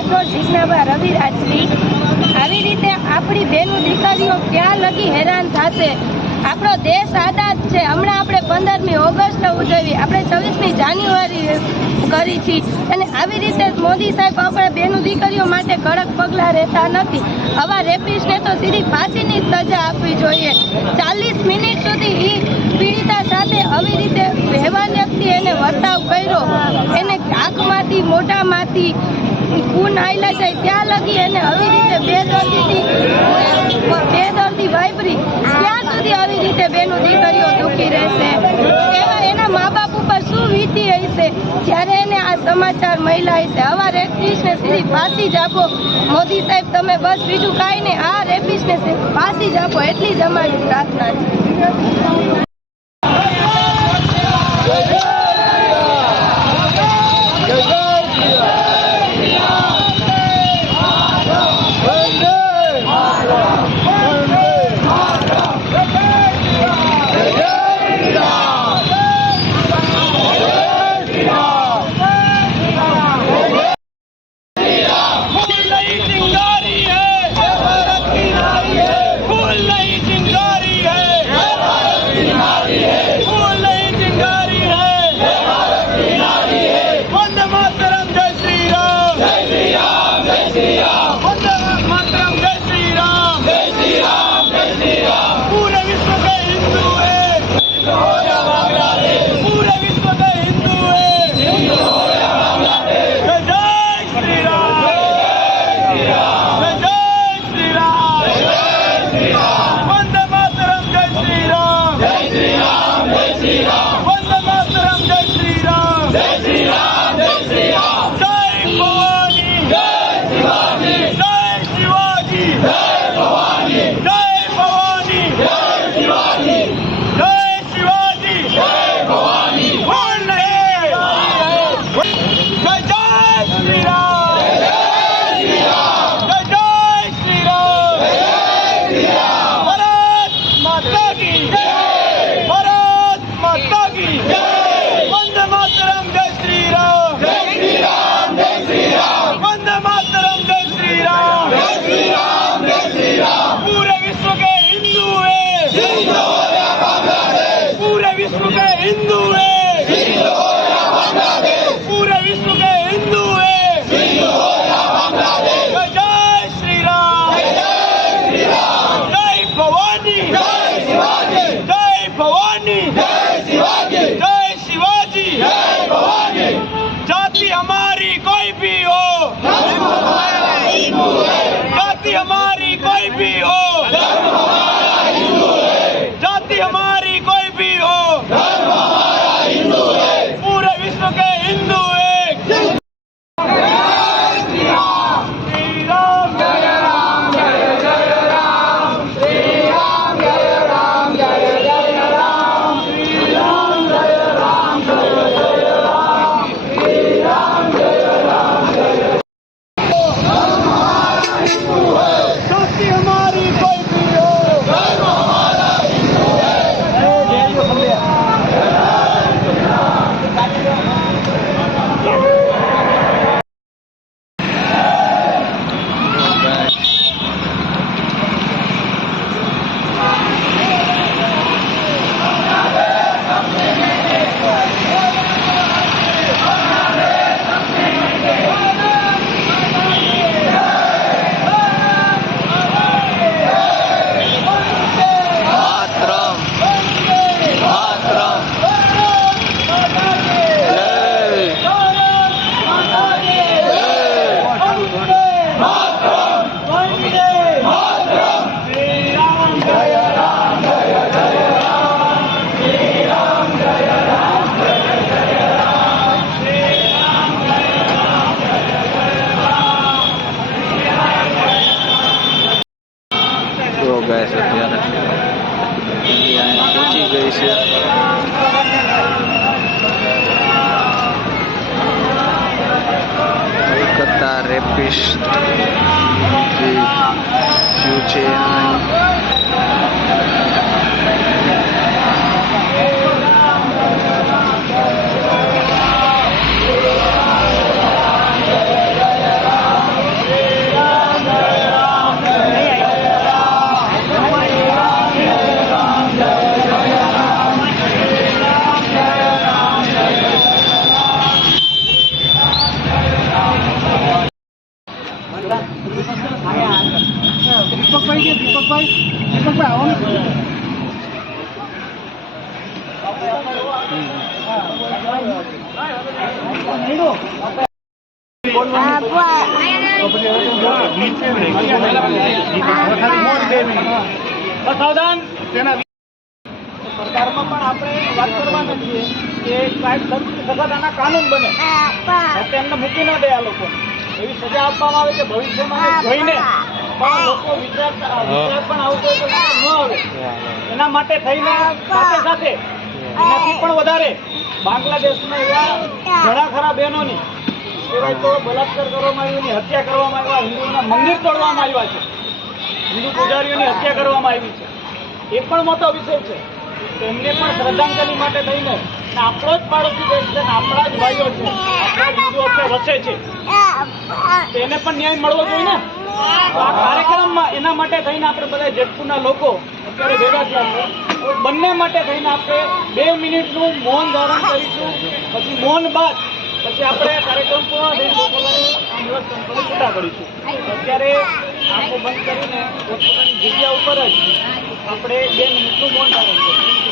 રાઠોડ જીજ્ઞાબા રવિરાજશ્રી આવી રીતે આપણી બેનું દીકરીઓ ક્યાં લગી હેરાન થશે? આપણો દેશ આઝાદ છે. હમણાં આપણે પંદરમી ઓગસ્ટ ઉજવી આપણે છવ્વીસમી જાન્યુઆરી કરી છે અને આવી રીતે મોદી સાહેબ આપણા બેનું દીકરીઓ માટે કડક પગલાં રહેતા નથી. આવા રેપિસ્ટને તો સીધી ફાંસીની સજા આપવી જોઈએ. ચાલીસ મિનિટ સુધી એ પીડિતા સાથે આવી રીતે રહેવાન્યથી એને વર્તાવ કર્યો. એને આંખમાંથી, મોઢામાંથી ખૂન આયલા ત્યાં લગી એને આવી રીતે બેદર્દીથી બેદર્દી વાપરી ત્યાં સુધી આવી રીતે બેનું દીકરીઓ દુઃખી રહેશે. એવા એના મા બાપ ઉપર શું વીતી હશે? જ્યારે એને આ સમાચાર મહિલા હશે. આવા રેપિસ્ટને સીધી જ આપો. મોદી સાહેબ, તમે બસ બીજું કાંઈ નહીં. આ રેપિસ્ટને ફાંસી જ આપો. એટલી જ પ્રાર્થના हिंदू है Allahu finished છીએ દીપકભાઈ. દીપકભાઈ આવવાનું સરકારમાં પણ આપણે વાત કરવાના કાનૂન બને. એમને મૂકી ના દે આ લોકોને એવી સજા આપવામાં આવે કે ભવિષ્યમાં એ જોઈને. પણ લોકો વિચારતા વિચાર પણ આવતો હોય તો ન આવે. એના માટે થઈને સાથે સાથે એનાથી પણ વધારે બાંગ્લાદેશમાં એવા ઘણા ખરા બહેનોની સિવાય તો બલાત્કાર કરવામાં આવ્યો એની હત્યા કરવામાં આવ્યા હિન્દુઓના મંદિર તોડવામાં આવ્યા છે. હિન્દુ પૂજારીઓની હત્યા કરવામાં આવી છે. એ પણ મોટો વિષય છે. તેમને પણ શ્રદ્ધાંજલિ માટે થઈને આપણો જ પાડોશી દેશ છે આપણા જ ભાઈઓ છે. આપણા જ હિન્દુઓ છે વસે છે. તેને પણ ન્યાય મળવો જોઈએ ને? આ કાર્યક્રમમાં એના માટે થઈને આપણે બધા જેતપુરના લોકો અત્યારે ભેગા થયા બંને માટે થઈને આપણે બે મિનિટનું મૌન ધારણ કરીશું. પછી મૌન બાદ પછી આપણે કાર્યક્રમ પૂર્ણ છૂટા કરીશું. અત્યારે આંખો બંધ કરીને જગ્યા ઉપર જ આપણે બે મિનિટનું મૌન ધારણ કરીશું.